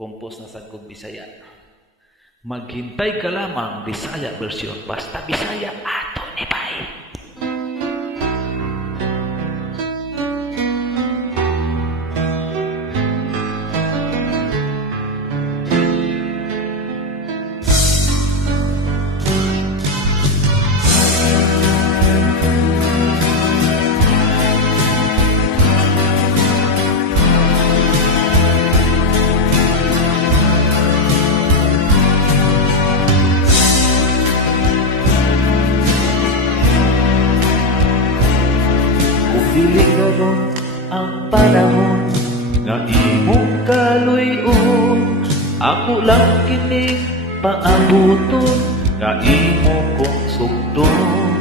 Compose na sa kong Bisaya. Maghintay ka lamang Bisaya version. Basta Bisaya ato ni Bay. Dili karon ang panahon nga imong kaluy-on, ako lang kini paabuton nga imo kong sugton.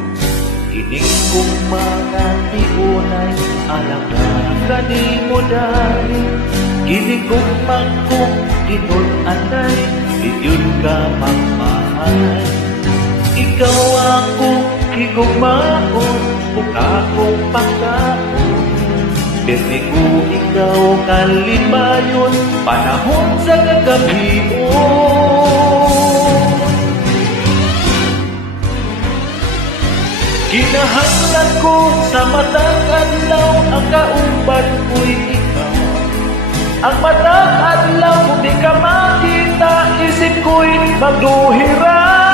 Kining kong mga tiunay alaga kanimo dahil kining kong mangkong tinud-anay iyon ka magmahal. Ikaw akong higugmaon kung akong pagkaon, permi ko ikaw kalimayon panahon sa kagabion. Kinahanglan ko sa matang adlaw ang kauban ko'y ikaw. Ang matang adlaw kung di ka makita, isip ko'y magduhiraw.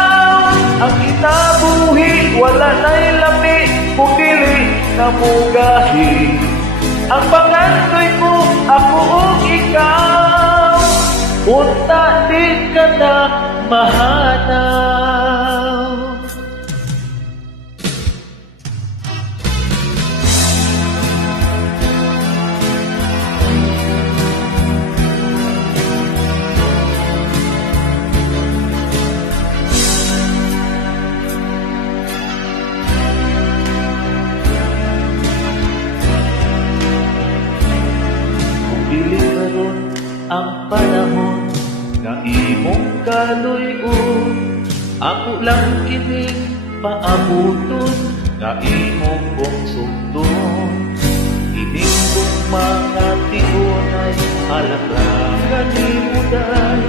Ang kinabuhi wala na'y lami, kung dili na mugahi. Ang pangandoy ko, ako o ikaw, unta di ka na mahanaw. Dili karon ang panahon nga imong kaluy-on, ako lang kining paabuton nga imong kong sugton. Kining kong mga tiunay alaga kanimo dahil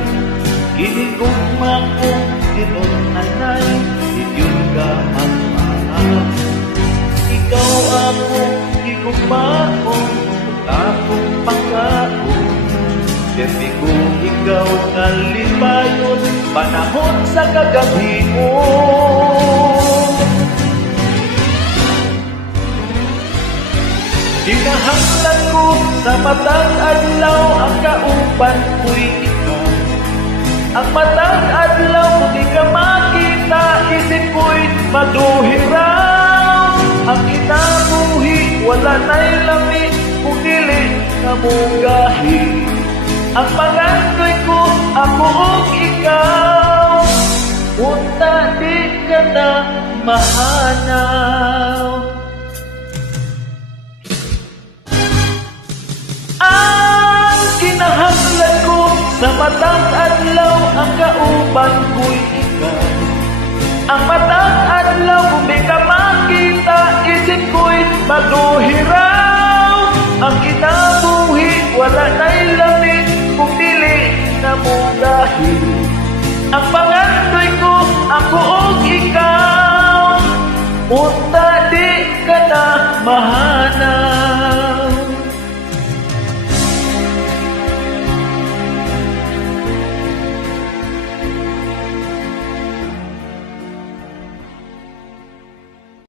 kining kong makong tinud-anay iyon ka magmahal. Ikaw akong higugmaon akong pagkaon, permi ko ikaw kalimayon panahon sa kagabion. Kinahanglan ko sa matang adlaw ang kauban ko'y ikaw. Ang matang adlaw kung di ka makita, isip ko'y maduhiraw. Ang kinabuhi wala na'y lamig, kung dili na mugahi. Ang pangandoy ko, ako o ikaw, unta di ka na mahanaw. Ang kinahanglan ko sa matang adlaw ang kauban ko'y ikaw. Ang matang adlaw kung di ka makita, isip ko'y maduhiraw. Ang kinabuhi wala na'y lamig, kung dili na mugahi. Ang pangandoy ko, ako o ikaw, unta di ka na mahal.